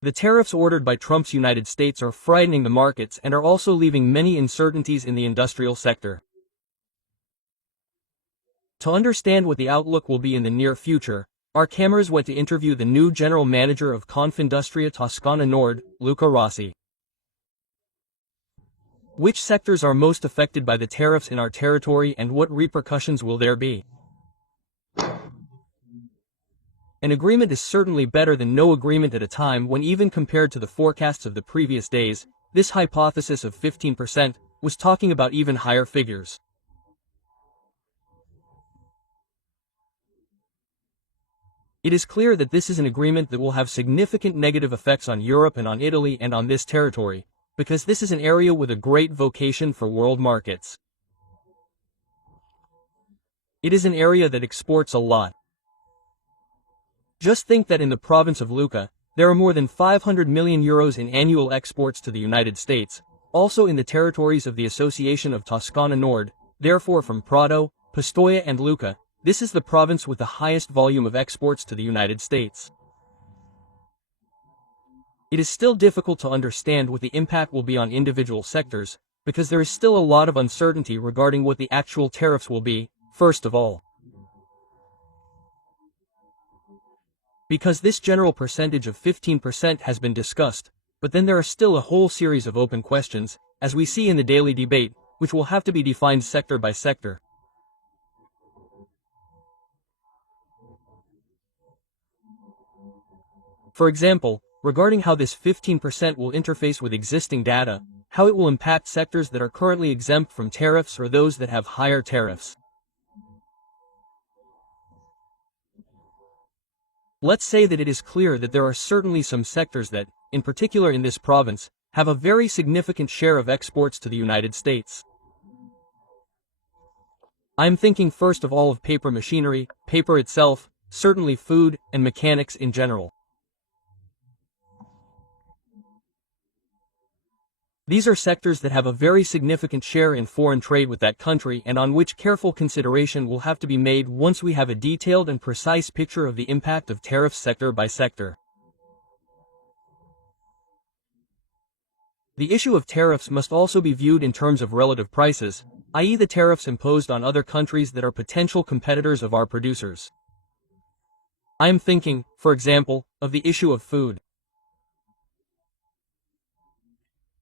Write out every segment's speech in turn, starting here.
The tariffs ordered by Trump's United States are frightening the markets and are also leaving many uncertainties in the industrial sector. To understand what the outlook will be in the near future, our cameras went to interview the new general manager of Confindustria Toscana Nord, Lucca. Which sectors are most affected by the tariffs in our territory and what repercussions will there be? An agreement is certainly better than no agreement at a time when, even compared to the forecasts of the previous days, this hypothesis of 15% was talking about even higher figures. It is clear that this is an agreement that will have significant negative effects on Europe and on Italy and on this territory, because this is an area with a great vocation for world markets. It is an area that exports a lot. Just think that in the province of Lucca, there are more than 500 million euros in annual exports to the United States, also in the territories of the Association of Toscana Nord, therefore from Prato, Pistoia and Lucca, this is the province with the highest volume of exports to the United States. It is still difficult to understand what the impact will be on individual sectors, because there is still a lot of uncertainty regarding what the actual tariffs will be, first of all. Because this general percentage of 15% has been discussed, but then there are still a whole series of open questions, as we see in the daily debate, which will have to be defined sector by sector. For example, regarding how this 15% will interface with existing data, how it will impact sectors that are currently exempt from tariffs or those that have higher tariffs. Let's say that it is clear that there are certainly some sectors that, in particular in this province, have a very significant share of exports to the United States. I am thinking first of all of paper machinery, paper itself, certainly food, and mechanics in general. These are sectors that have a very significant share in foreign trade with that country and on which careful consideration will have to be made once we have a detailed and precise picture of the impact of tariffs sector by sector. The issue of tariffs must also be viewed in terms of relative prices, i.e. the tariffs imposed on other countries that are potential competitors of our producers. I am thinking, for example, of the issue of food.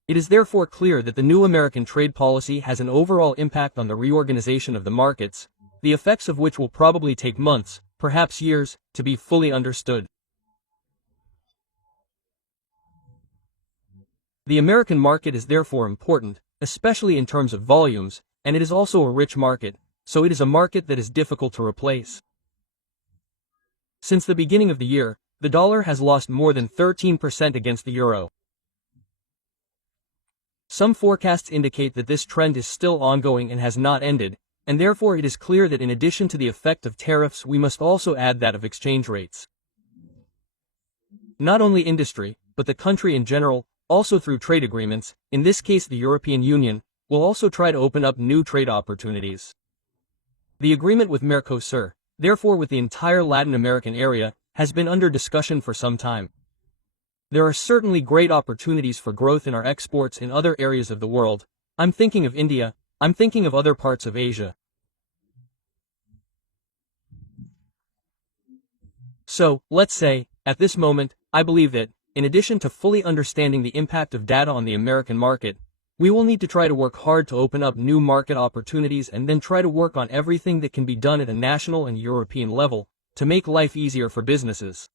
It is therefore clear that the new American trade policy has an overall impact on the reorganization of the markets, the effects of which will probably take months, perhaps years, to be fully understood. The American market is therefore important, especially in terms of volumes, and it is also a rich market, so it is a market that is difficult to replace. Since the beginning of the year, the dollar has lost more than 13% against the euro. Some forecasts indicate that this trend is still ongoing and has not ended, and therefore it is clear that in addition to the effect of tariffs we must also add that of exchange rates. Not only industry, but the country in general, also through trade agreements, in this case the European Union, will also try to open up new trade opportunities. The agreement with Mercosur, therefore with the entire Latin American area, has been under discussion for some time. There are certainly great opportunities for growth in our exports in other areas of the world. I'm thinking of India, I'm thinking of other parts of Asia. So, let's say, at this moment, I believe that, in addition to fully understanding the impact of data on the American market, we will need to try to work hard to open up new market opportunities and then try to work on everything that can be done at a national and European level, to make life easier for businesses.